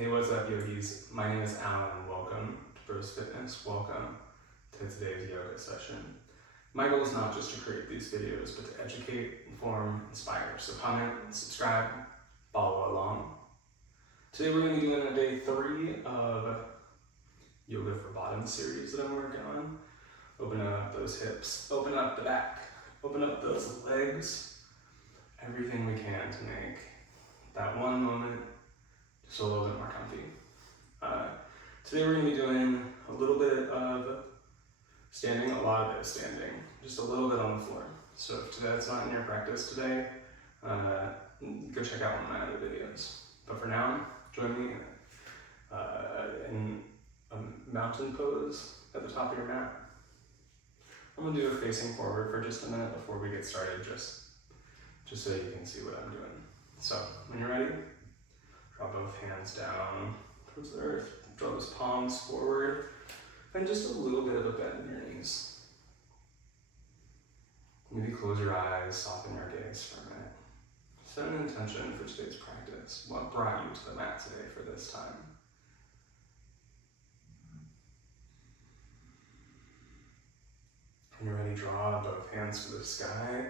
Hey, what's up, yogis? My name is Alan, and welcome to Bros Fitness. Welcome to today's yoga session. My goal is not just to create these videos, but to educate, inform, inspire. So comment, subscribe, follow along. Today we're going to be doing a day 3 of Yoga for Bottom series that I'm working on. Open up those hips, open up the back, open up those legs, everything we can to make that one moment just a little bit more comfy. Today we're going to be doing a little bit of standing, a lot of it is standing, just a little bit on the floor. So if that's not in your practice today, go check out one of my other videos. But for now, join me in a mountain pose at the top of your mat. I'm going to do a facing forward for just a minute before we get started, just so you can see what I'm doing. So when you're ready, draw both hands down towards the earth. Draw those palms forward. And just a little bit of a bend in your knees. Maybe close your eyes, soften your gaze for a minute. Set an intention for today's practice. What brought you to the mat today for this time? When you're ready, draw both hands to the sky.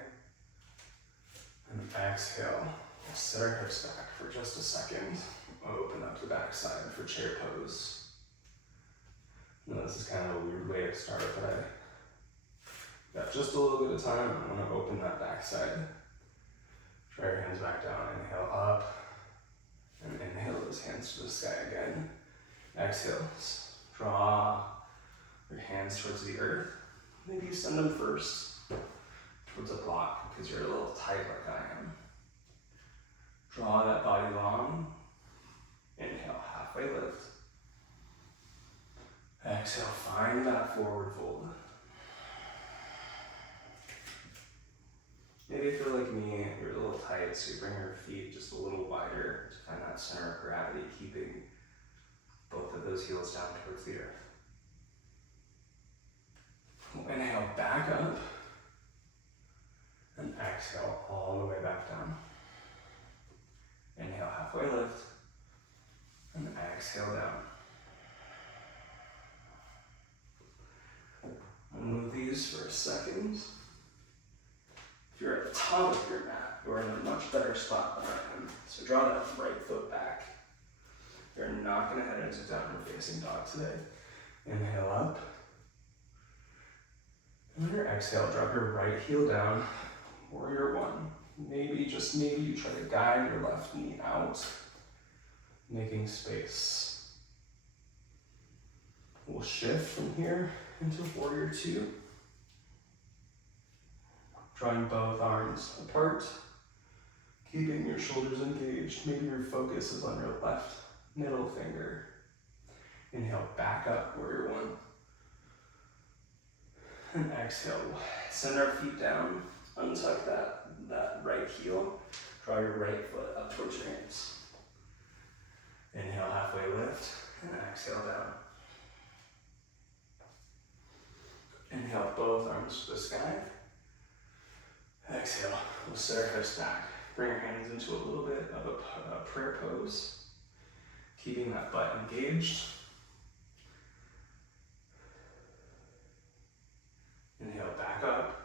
And exhale. Set our hips back for just a second. Open up the backside for chair pose. Now this is kind of a weird way to start, but I got just a little bit of time. I want to open that backside. Draw your hands back down. Inhale up. And inhale those hands to the sky again. Exhale. Draw your hands towards the earth. Maybe send them first towards a block because you're a little tight like I am. Draw that body long. Inhale, halfway lift. Exhale, find that forward fold. Maybe if you're like me, you're a little tight, so you bring your feet just a little wider to find that center of gravity, keeping both of those heels down towards the earth. Inhale, back up. And exhale all the way back down. Inhale, halfway lift. And exhale down. I'll move these for a second. If you're at the top of your mat, you're in a much better spot than I am. So draw that right foot back. You're not going to head into downward facing dog today. Inhale up. And on your exhale, drop your right heel down. Warrior one. Maybe, just maybe, you try to guide your left knee out, making space. We'll shift from here into warrior two. Drawing both arms apart, keeping your shoulders engaged. Maybe your focus is on your left middle finger. Inhale, back up, warrior one. And exhale, send our feet down, untuck that right heel. Draw your right foot up towards your hands. Inhale, halfway lift, and exhale down. Inhale, both arms to the sky. Exhale, we'll set our hips back. Bring your hands into a little bit of a prayer pose, keeping that butt engaged. Inhale, back up.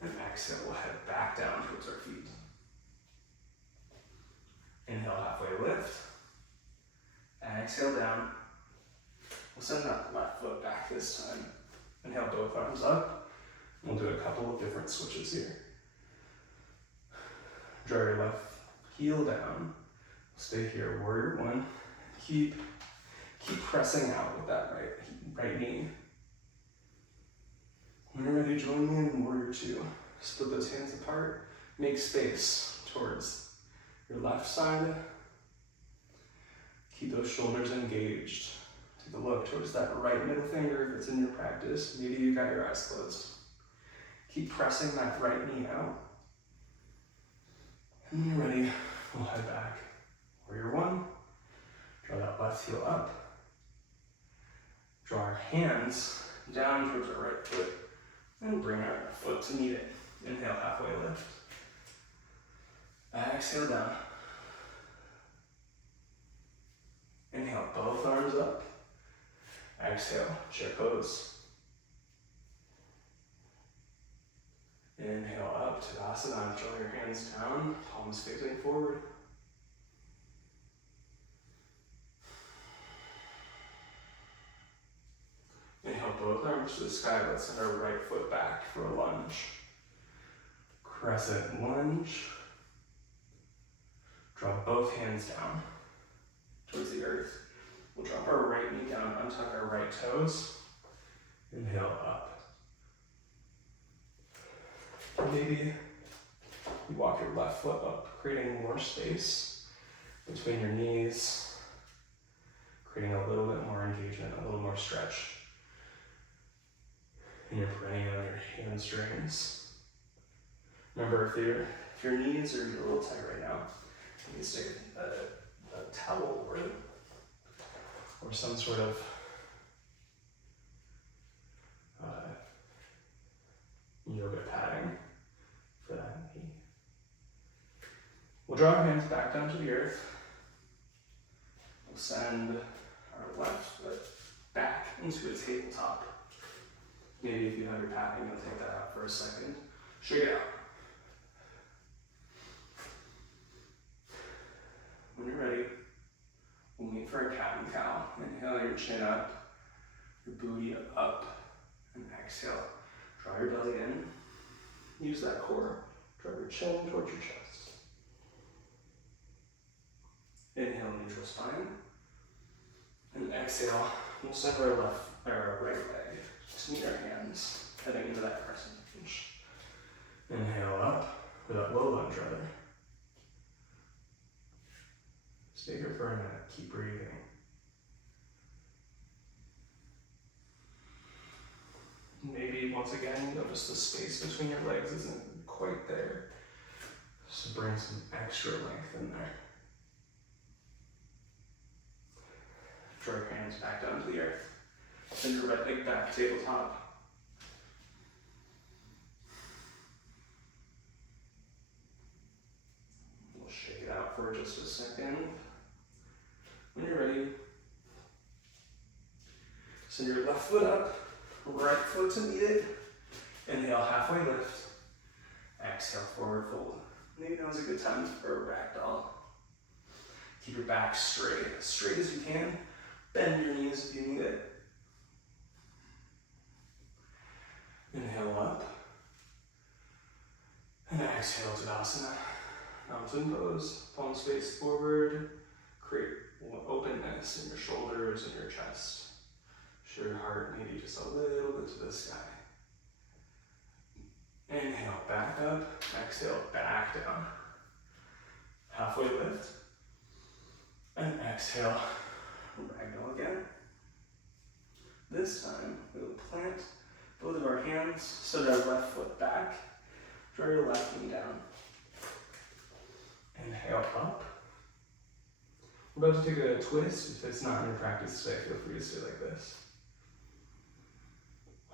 And exhale, we'll head back down towards our feet. Inhale, halfway lift. Exhale down. We'll send that left foot back this time. Inhale, both arms up. We'll do a couple of different switches here. Draw your left heel down. Stay here, warrior one. Keep pressing out with that right knee. When you're ready, join me in warrior two. Split those hands apart. Make space towards your left side. Keep those shoulders engaged. Take a look towards that right middle finger if it's in your practice. Maybe you got your eyes closed. Keep pressing that right knee out. And when you're ready, we'll head back. Warrior one. Draw that left heel up. Draw our hands down towards our right foot. And bring our foot to meet it. Inhale, halfway lift. Exhale down. both arms up. Exhale, chair pose. Inhale up, Utkatasana, draw your hands down, palms facing forward. Inhale both arms to the sky, let's send our right foot back for a lunge. Crescent lunge. Draw both hands down towards the earth. We'll drop our right knee down, untuck our right toes. Inhale up. Maybe you walk your left foot up, creating more space between your knees, creating a little bit more engagement, a little more stretch in your perineum, your hamstrings. Remember, if your knees are a little tight right now, you can stick a towel or some sort of yoga padding for that knee. We'll draw our hands back down to the earth. We'll send our left foot back into a tabletop. Maybe if you have your padding, you'll take that out for a second. Shake it out. When you're ready, we'll meet for a cat and cow. Inhale your chin up, your booty up, and exhale. Draw your belly in. Use that core. Draw your chin towards your chest. Inhale, neutral spine. And exhale, we'll send our right leg to meet our hands, heading into that crescent lunge. Inhale up, or that low lunge rather. Stay here for a minute, keep breathing. Maybe once again, notice the space between your legs isn't quite there. So bring some extra length in there. Draw your hands back down to the earth. Send your right leg back, tabletop. We'll shake it out for just a second. When you're ready, send your left foot up. Right foot to meet it. Inhale, halfway lift. Exhale, forward fold. Maybe now's a good time for a ragdoll. Keep your back straight as you can. Bend your knees if you need it. Inhale up. And exhale, Uttanasana. Mountain pose. Palms face forward. Create openness in your shoulders and your chest. Show your heart maybe just a little bit to the sky. Inhale, back up. Exhale, back down. Halfway lift. And exhale, ragdoll again. This time, we will plant both of our hands, send our left foot back. Draw your left knee down. Inhale up. We're about to take a twist. If it's not in your practice today, feel free to stay like this.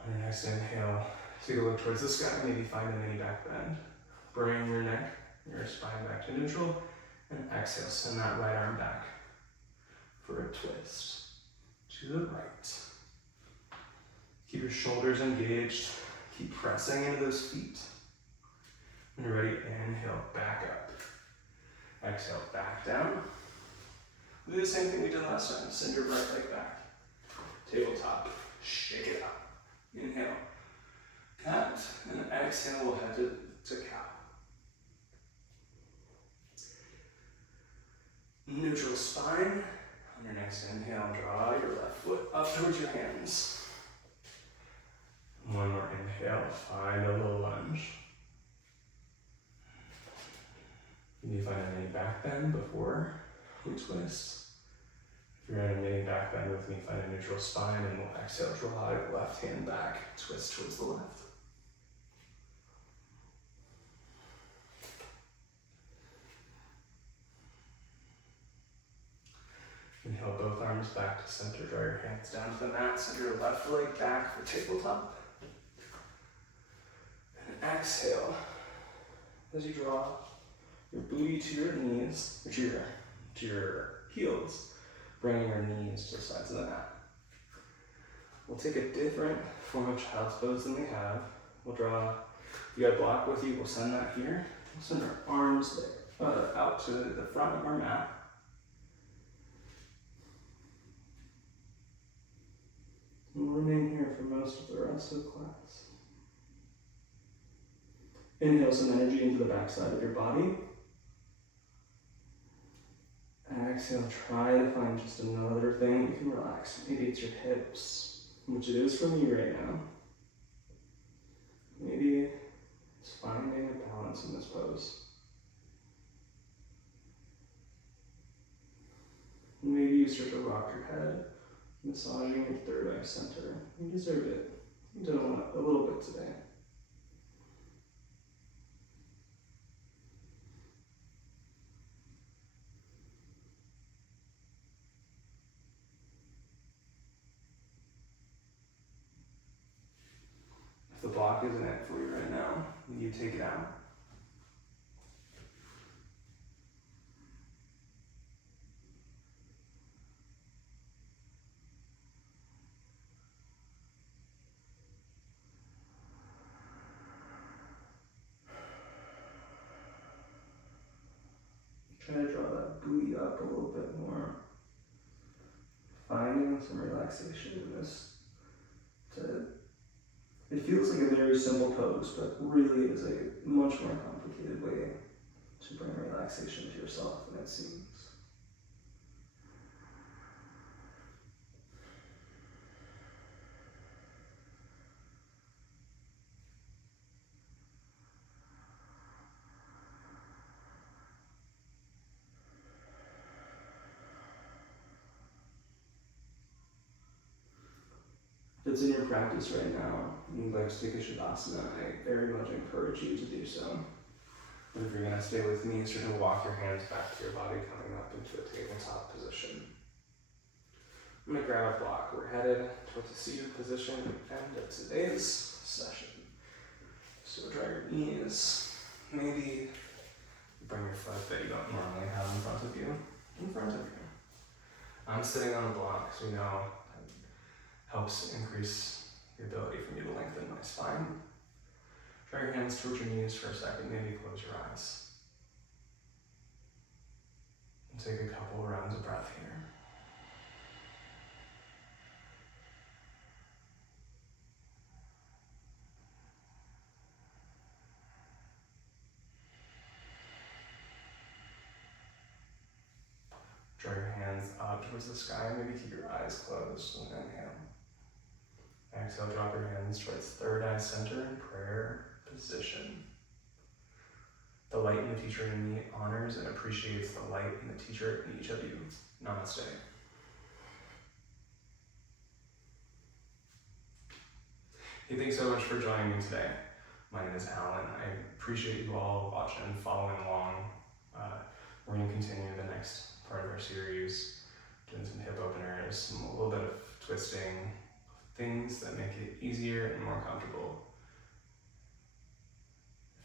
On your next inhale, take a look towards the sky, maybe find a mini back bend. Bring your neck, your spine back to neutral, and exhale, send that right arm back for a twist to the right. Keep your shoulders engaged, keep pressing into those feet. When you're ready, inhale, back up. Exhale, back down. We'll do the same thing we did last time, send your right leg back. Tabletop, shake it out. Inhale, cat, and exhale, we'll head to cow. Neutral spine. On your next inhale, draw your left foot up towards your hands. One more inhale, find a low lunge. You find a mini back bend before we twist. If you're in a mini back bend with me, find a neutral spine, and we'll exhale, draw your left hand back, twist towards the left. Inhale, both arms back to center, draw your hands down to the mat, send your left leg back for tabletop. And exhale, as you draw your booty to your knees, or to your heels. bringing our knees to the sides of the mat. We'll take a different form of child's pose than we have. We'll draw, if you got a block with you, we'll send that here. We'll send our arms there, out to the front of our mat. And we'll remain here for most of the rest of the class. Inhale some energy into the backside of your body. Exhale, try to find just another thing you can relax. Maybe it's your hips, which it is for me right now. Maybe it's finding a balance in this pose. Maybe you start to rock your head, massaging your third eye center. You deserve it. You've done a little bit today. If the block isn't it for you right now, you take it out. Try to draw that booty up a little bit more. Finding some relaxation in this. It feels like a very simple pose, but really it is a much more complicated way to bring relaxation to yourself than it seems. If it's in your practice right now, and you'd like to take a Shavasana, I very much encourage you to do so. But if you're going to stay with me, start to walk your hands back to your body, coming up into a tabletop position. I'm going to grab a block. We're headed towards the seated position end of today's session. So draw your knees. Maybe bring your foot that you don't normally have in front of you, in front of you. I'm sitting on a block, so you know helps increase the ability for me to lengthen my spine. Draw your hands towards your knees for a second, maybe close your eyes. And take a couple rounds of breath here. Draw your hands up towards the sky, maybe keep your eyes closed and inhale. Exhale, drop your hands towards third eye center in prayer position. The light in the teacher in me honors and appreciates the light in the teacher in each of you. Namaste. Hey, thanks so much for joining me today. My name is Alan. I appreciate you all watching and following along. We're going to continue the next part of our series, doing some hip openers, a little bit of twisting, things that make it easier and more comfortable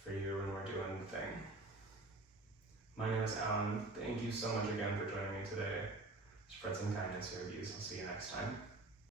for you when we're doing the thing. My name is Alan. Thank you so much again for joining me today. Spread some kindness, Yogis. I'll see you next time.